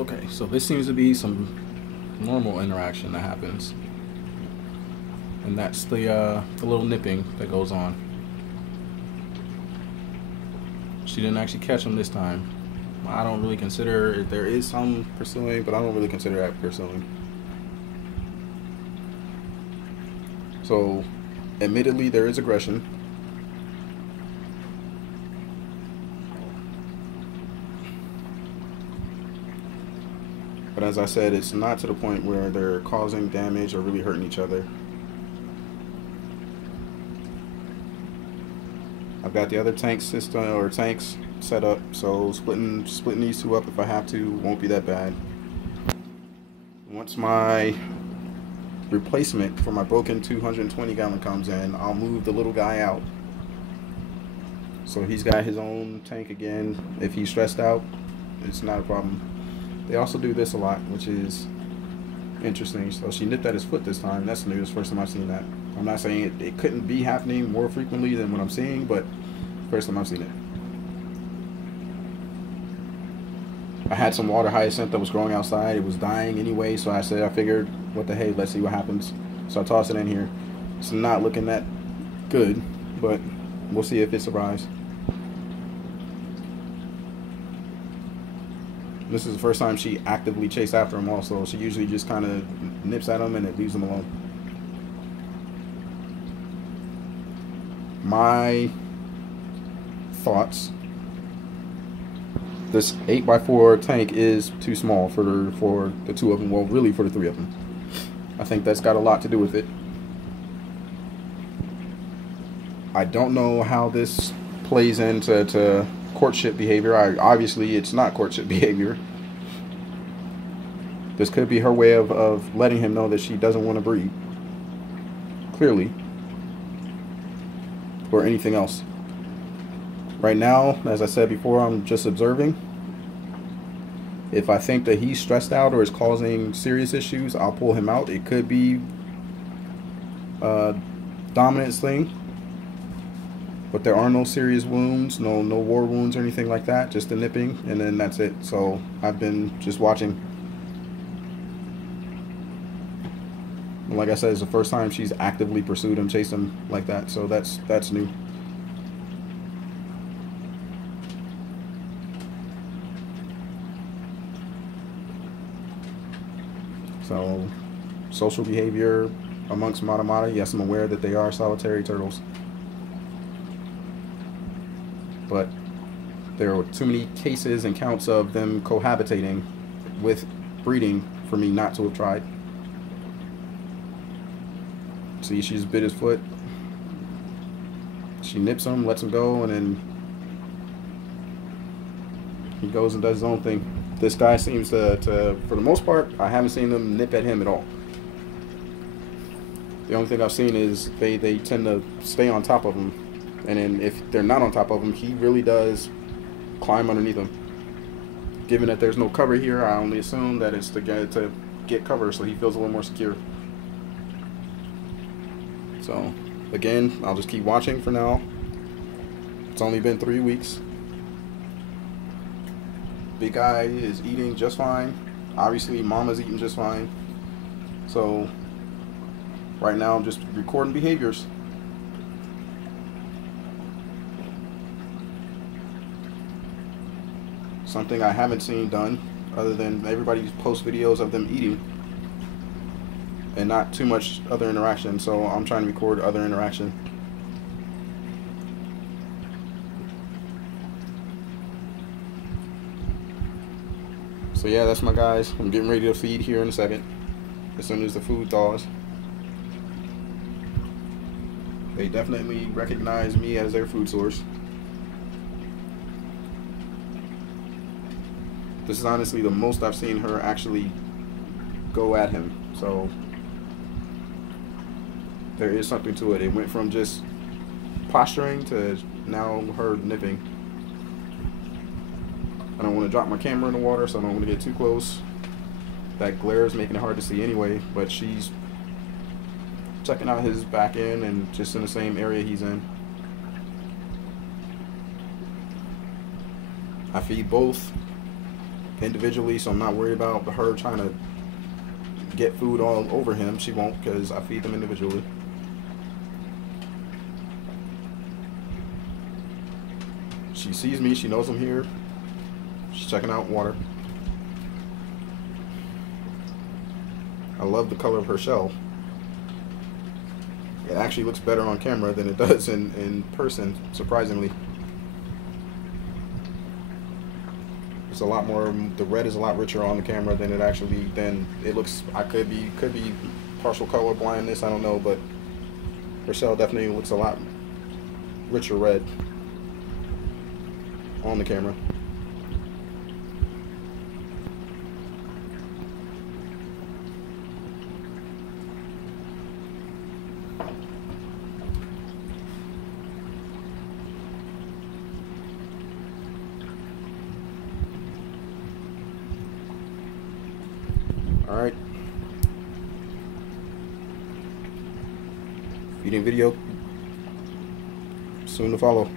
Okay, so this seems to be some normal interaction that happens, and that's the little nipping that goes on. She didn't actually catch him this time. I don't really consider there is some pursuing, but I don't really consider that pursuing. So, admittedly, there is aggression. But as I said, it's not to the point where they're causing damage or really hurting each other. I've got the other tank system or tanks set up, so splitting these two up if I have to won't be that bad. Once my replacement for my broken 220 gallon comes in, I'll move the little guy out. So he's got his own tank again. If he's stressed out, it's not a problem. They also do this a lot, which is interesting. So she nipped at his foot this time. That's new. It's the first time I've seen that. I'm not saying it couldn't be happening more frequently than what I'm seeing, but first time I've seen it. I had some water hyacinth that was growing outside. It was dying anyway, so I figured, what the hey, let's see what happens. So I tossed it in here. It's not looking that good, but we'll see if it survives. This is the first time she actively chased after him also. She usually just kind of nips at him and it leaves him alone. My thoughts. This 8x4 tank is too small for the two of them. Well, really for the three of them. I think that's got a lot to do with it. I don't know how this plays into courtship behavior. Obviously, it's not courtship behavior. This could be her way of letting him know that she doesn't want to breed. Clearly. Or anything else. Right now, as I said before, I'm just observing. If I think that he's stressed out or is causing serious issues, I'll pull him out. It could be a dominance thing. But there are no serious wounds, no war wounds or anything like that, just the nipping, and then that's it. So I've been just watching. And like I said, it's the first time she's actively pursued him, chased him like that, so that's new. So, social behavior amongst Matamata, yes, I'm aware that they are solitary turtles. But there are too many cases and counts of them cohabitating with breeding for me not to have tried. See, she's bit his foot. She nips him, lets him go, and then he goes and does his own thing. This guy seems to for the most part, I haven't seen them nip at him at all. The only thing I've seen is they tend to stay on top of him. And then if they're not on top of him, he really does climb underneath them. Given that there's no cover here, I only assume that it's to get cover so he feels a little more secure. So, again, I'll just keep watching for now. It's only been 3 weeks. Big guy is eating just fine. Obviously, mama's eating just fine. So, right now I'm just recording behaviors. Something I haven't seen done, other than everybody posts videos of them eating. And not too much other interaction, so I'm trying to record other interaction. So yeah, that's my guys. I'm getting ready to feed here in a second, as soon as the food thaws. They definitely recognize me as their food source. This is honestly the most I've seen her actually go at him, so there is something to it. It went from just posturing to now her nipping. I don't want to drop my camera in the water, so I don't want to get too close. That glare is making it hard to see anyway, but she's checking out his back end and just in the same area he's in. I feed both individually, so I'm not worried about her trying to get food all over him. She won't, because I feed them individually. She sees me, she knows I'm here. She's checking out water. I love the color of her shell. It actually looks better on camera than it does in person, surprisingly. It's a lot more, the red is a lot richer on the camera than it looks. I could be partial color blindness, I don't know, but her shell definitely looks a lot richer red on the camera. Alright. Feeding video soon to follow.